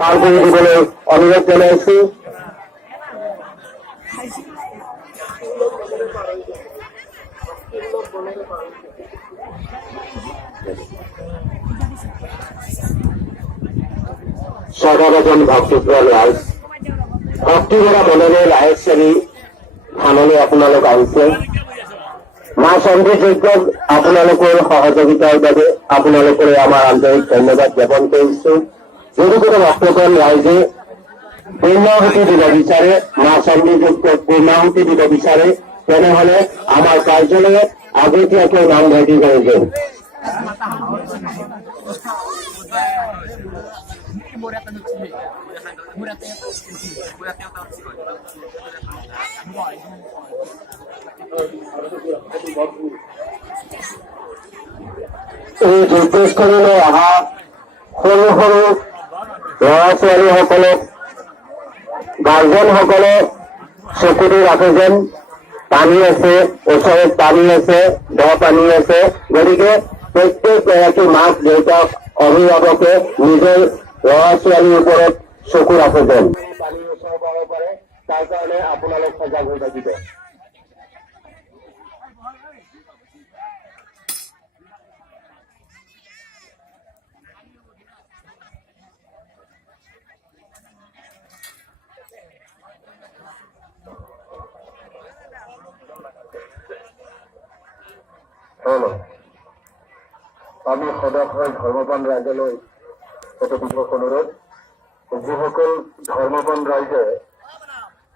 পার করে দিবলৈ অনুরোধ জানাইছি। সদাগজন ভক্তিপ্ৰিয় ৰাইজ, ভক্তিভৰা মনেৰে লাহেক চাৰি থানলৈ আপোনালোক আহিছে। মা চণ্ডী যজ্ঞক আপোনালোকৰ সহযোগিতাৰ বাবে আপোনালোকলৈ আমাৰ আন্তৰিক ধন্যবাদ জ্ঞাপন কৰিছো। যদি কোনো ভক্তগণ ৰাইজে পূৰ্ণাহুতি দিব বিচাৰে, মা চণ্ডী যজ্ঞক পূৰ্ণাহুতি দিব বিচাৰে, তেনেহলে আমাৰ কাৰ্যালয়ত আগতীয়াকৈ নাম ভৰ্তি কৰি দিওঁ। এই যজ্ঞস্থলীলৈ অহা সৰু সৰু ল'ৰা ছোৱালীসকলক গাৰ্জেনসকলে চকুতো ৰাখে যেন পানী আছে, ওচৰত পানী আছে, দ পানী আছে। গতিকে প্ৰত্যেক গৰাকী মাক দেউতাক অভিভাৱকে নিজৰ ল'ৰা ছোৱালীৰ ওপৰত চকু ৰাখে যেন পানী ওচৰ পাব পাৰে, তাৰ কাৰণে আপোনালোক সজাগ হৈ থাকিব। আমি সদা হয় ধৰ্মপান ৰাইজলৈ এটা বিশেষ অনুৰোধ, যিসকল ধৰ্মপান ৰাইজে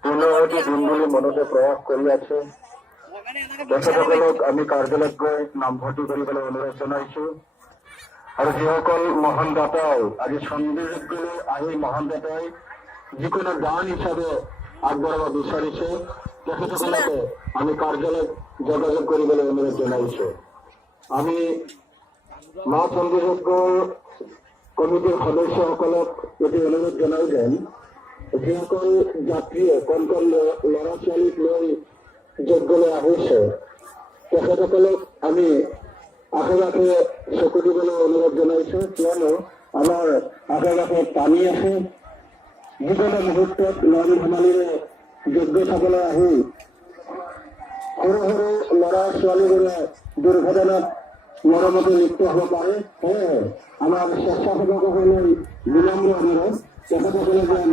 পূৰ্ণাহুতি দিম বুলি মনতে প্ৰয়াস কৰি আছে, তেখেতসকলক আমি কাৰ্যালয়ত গৈ নামভৰ্তি কৰিবলৈ অনুৰোধ জনাইছো। আৰু যিসকল মহান দাতাই আজি চণ্ডী যজ্ঞলৈ আহি মহান দাতাই যিকোনো দান হিচাপে আগবঢ়াব বিচাৰিছে, তেখেতসকলকে আমি কাৰ্যালয়ত যোগাযোগ কৰিবলৈ অনুৰোধ জনাইছো। আমি মা চণ্ডী যজ্ঞৰ কমিটিৰ সদস্যসকলক এটি অনুৰোধ জনাও যেন যিসকল যাত্ৰীয়ে কণ কণ ল'ৰা ছোৱালীক লৈ যজ্ঞলৈ আহিছে, তেখেতসকলক আমি আশে পাশে চকু দিবলৈ অনুৰোধ জনাইছো। কিয়নো আমাৰ আশে পাশে পানী আছে। যিকোনো মুহূৰ্তত নদী ধেমালিৰে যজ্ঞ চাবলৈ আহি সৰু সৰু ল'ৰা ছোৱালীবোৰে দুৰ্ঘটনাত মৰমতে লিপ্ত হ'ব পাৰে। সেয়েহে আমাৰ স্বেচ্ছাসেৱকসকলৰ বিনম্ৰ অনুৰোধ, তেখেতসকলে যেন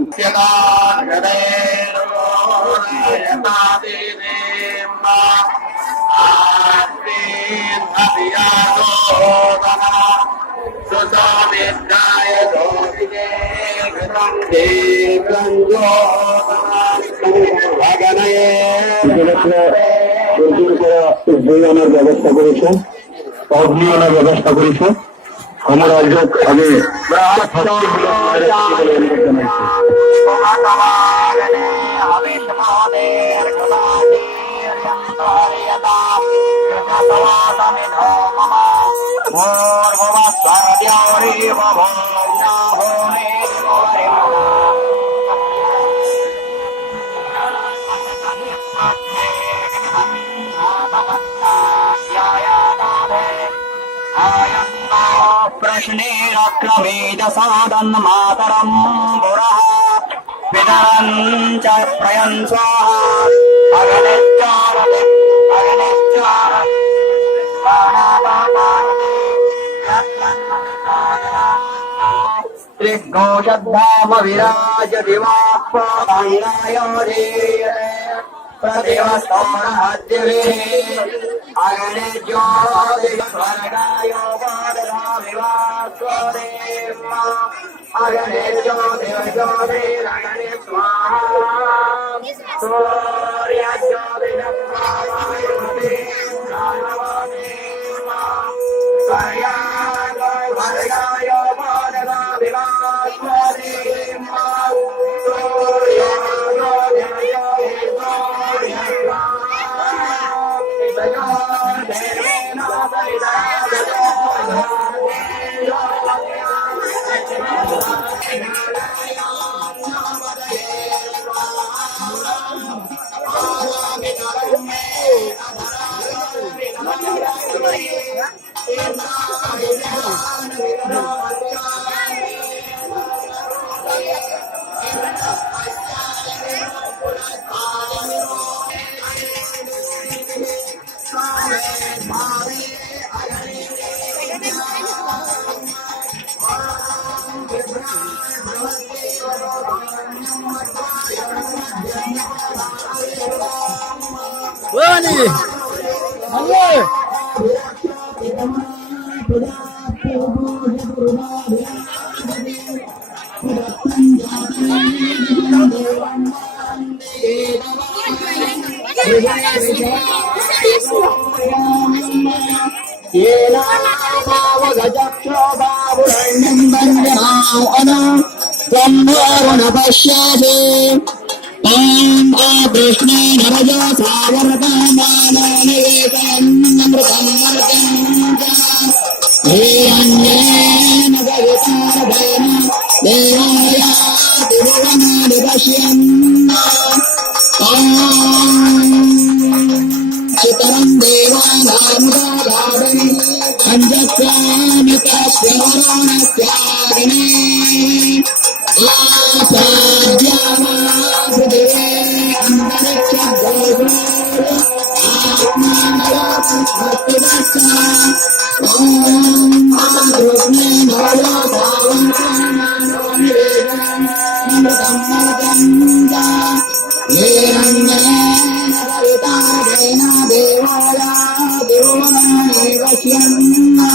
ব্যৱস্থা কৰিছো, অগ্নি অনাৰ ব্যৱস্থা কৰিছো। আমাৰ ৰাজ্যক আমি प्रश्नेरक्रमेद सादन् मातरं पुरः पितरं च प्रयन् स्वाहा अग्निश्चारति त्रिघोषद्धाम विराजति वाक्पादायरे प्रतिवस्तोरहद्यविः अग्निज्योतिस्वर्गाय वादधामिवास्वदेवा अग्निज्योतिर्ज्योतिरग्नि स्वाहा सूर्यज्योतिर्स्वाहायुतिर्ज्योतिर्नमोदेवा स्वर्गाय वादधामिवास्वदेवा জানি ভালো चितरं देवानामुदाराधने पञ्चक्रामितस्वरणत्यागिने आसाद्यामासुदेवे अन्तरिक्षगोगो आत्मानयोपस्मत्तिदस्सा ॐ आरुग्ने नवयो भावन्तानानो निवेदनम् अमृतं मृतञ्जा येरण्येन भवितादेन देवाय देवानामेव ह्यन्ना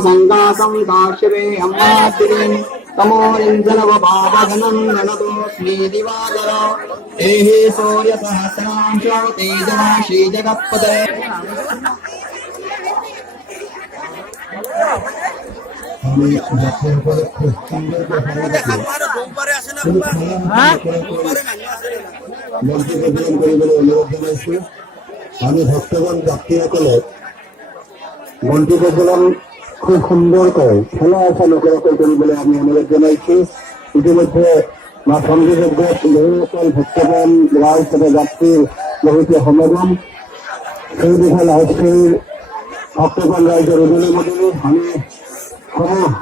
संगातं दाशवे अम्मातिरिं तमोरिञ्जनवभावघनं ननतोऽस्मि दिवाकर एहि सूर्यसहस्रांशो तेजराशि जगत्पते আমি ভক্তগণ যাত্রীসকলে মন্ত্রী প্রচলন খুব সুন্দর করে খেলা আসা লোকেরা কৰিবলৈ আমি অনুরোধ জানাইছি ইতিমধ্যে মা সংযোজক বহুসকল ভক্তগণ রাইজ তথা যাত্রীর বহুতে সমাগম সেই বিষয়ে লাইভশ্ৰীৰ ভক্তগণ ৰাইজৰ অনুমোদনে আমি সমূহ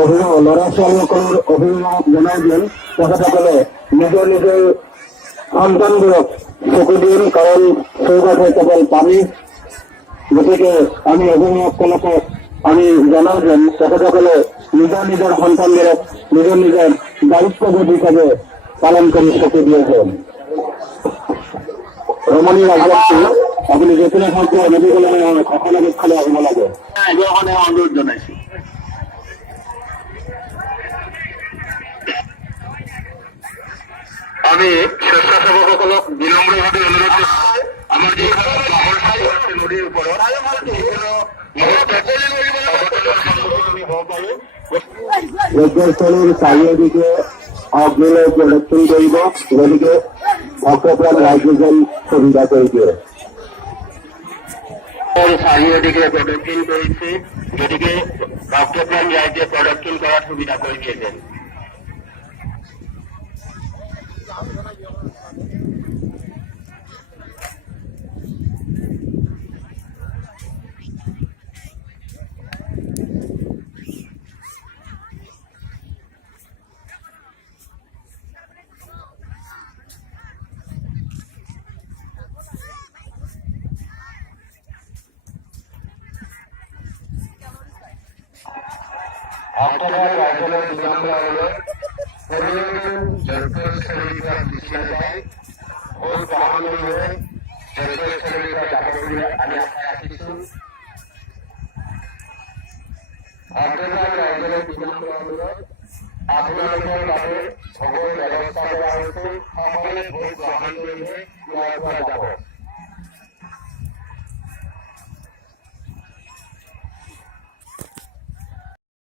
অভিভাৱক ল'ৰা ছোৱালীসকলৰ অভিভাৱক জনাই দিম তেখেতসকলে নিজৰ নিজৰ সন্তানবোৰক চকু দিম কাৰণ চৌকাঠে কেৱল পানী গতিকে আমি অভিভাৱকসকলকে আমি জনাও যেন তেখেতসকলে নিজৰ নিজৰ সন্তানবোৰক নিজৰ নিজৰ দায়িত্ববোধ হিচাপে পালন কৰি চকু দিয়ে যেন ৰমণী ৰাজবংশী আপুনি যেতিয়াই সংখ্যা মেডিকেল সকলো খালে আহিব লাগে এজনে অনুৰোধ জনাইছো আমি স্বেচ্ছাসেৱকসকলক বিনম্ৰভাৱে অনুৰোধ কৰিছোঁ আমাৰ যিখন মাহৰ ঠাই আছে নদীৰ ওপৰত যজ্ঞস্থলীৰ চাৰিওদিকে অগ্নিলৈ প্ৰদক্ষিণ কৰিব গতিকে ভক্তপ্ৰাণ ৰাইজজন সুবিধা কৰি দিয়ে চাৰিওদিকে প্ৰদক্ষিণ কৰিছে গতিকে ভক্তপ্ৰাণ ৰাইজে প্ৰদক্ষিণ কৰাৰ সুবিধা কৰি দিয়ে যেন অক্টোবর রাজ্যের বিলম্বরে যজ্ঞস্থলীৰ গুচি যায় বহুত বাহনী হৈ যজ্ঞস্থলীৰ যাব বুলি আমি আশা ৰাখিছো অক্টোবর ৰাজ্যেৰ বিলম্বৰে আপোনালোকৰ বাবে ভোগৰ ব্যৱস্থা কৰা হৈছে সকলোৱে ভোগ গ্ৰহণ কৰি ওলাই পোৱা যাব